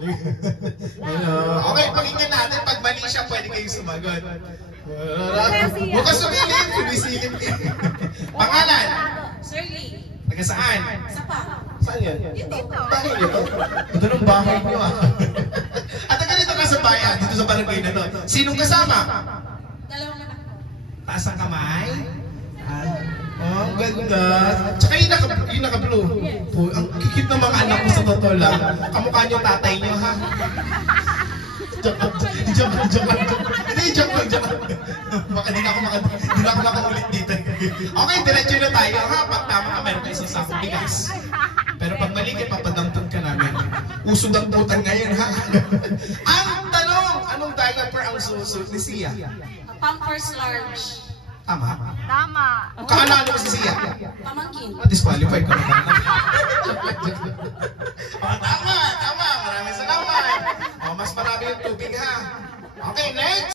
Okay, pakinggan natin. Pag mali siya, pwede kayong sumagot. Huwag ka sumilip. Sumisilip din. Pangalan? Shirley. Taga saan? Isa pa. Saan yan? Dito. Bahay nyo? Ito ng bahay nyo ah. At ganito ka sa bayan, dito sa barangay na to. Sinong kasama? Dalawang anak ko. Taas ang kamay. Oh, ang ganda. Tsaka yung naka-blue. Oh, ang kikit ng mga anak ko sa totoo lang. Kamukha niyo tatay niyo, ha? Joke lang. Hindi, joke lang. Baka di na ako makaulit dito. Okay, diretso na tayo, ha? Pag tama ka, meron kayo isang sakong bigas. Pero pag mali ka, papadampot ka namin. Uso-damputan ngayon, ha? Ang tanong, anong diaper ang susunod ni Sia? Pampers large. Tama? Tama. Kakalala mo si Sia? Pamangkin. Disqualified ka naman. Tama. Maraming salamat. Mas marami yung tubig, ha? Okay, next.